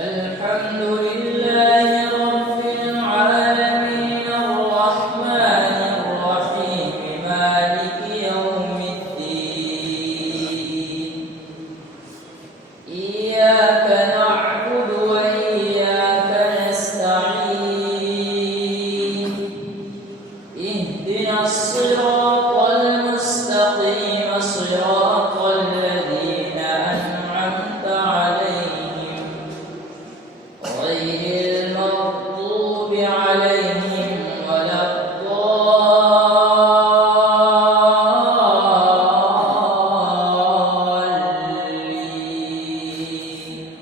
الحمد لله رب العالمين الرحمن الرحيم مالك يوم الدين إياك نعبد وإياك نستعين اهدنا الصراط المستقيم صراط الذين أنعمت عليهم غير المغضوب عليهم ولا الضالين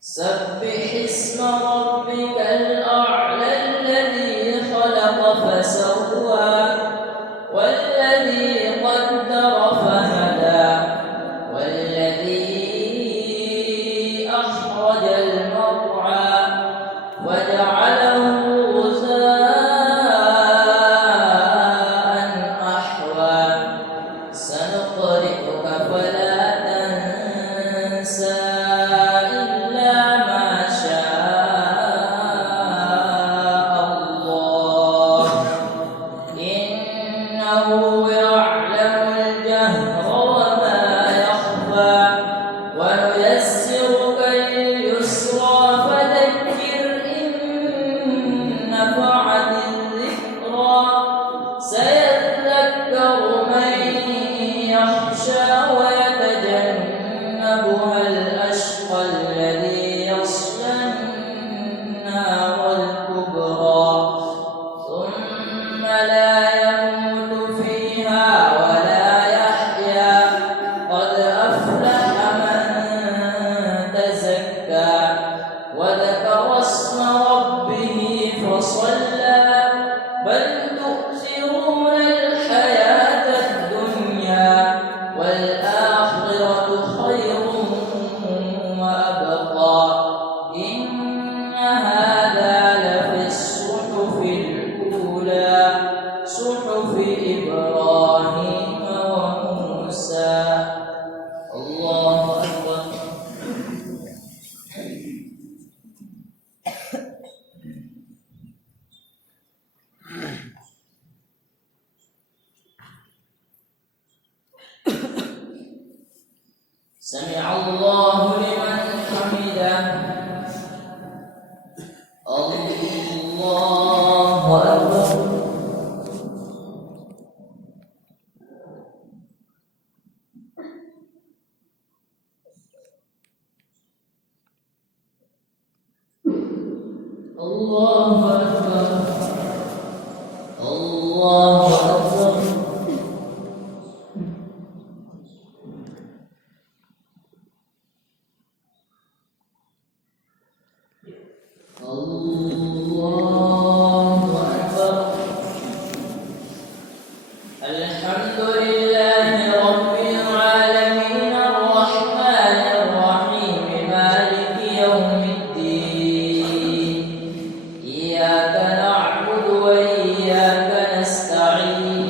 سبح اسم ربك الأعلى الذي خلق فسوى والذي قدر فهدى والذي أخرج المرعى وجعله غثاء أحوى سنقرئك فلا تنسى إلا ما شاء الله إنه يعلم الجهر وما يخفى ونيسرك لليسرى فذكر إن نفعت الذكرى سيذكر من يخشى ويتجنبها الأشقى الذي يصلى النار الكبرى ثم لا يموت فيها ولا يحيا قد أفلح من تزكى وذكر اسم ربه فصلى بل تؤثرون الحياة الدنيا والآخرة خير وأبقى إن هذا لفي الصحف الأولى صحف إبراهيم وموسى الله أكبر سمع الله لمن حمده الله أكبر الله أكبر الله أكبر الله أكبر الحمد لله رب العالمين الرحمن الرحيم مالك يوم الدين إياك نعبد وإياك نستعين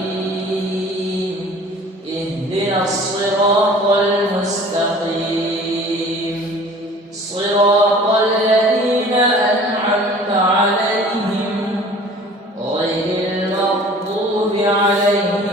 اهدنا الصراط المستقيم صراط الذين أنعمت عليهم غير المغضوب عليهم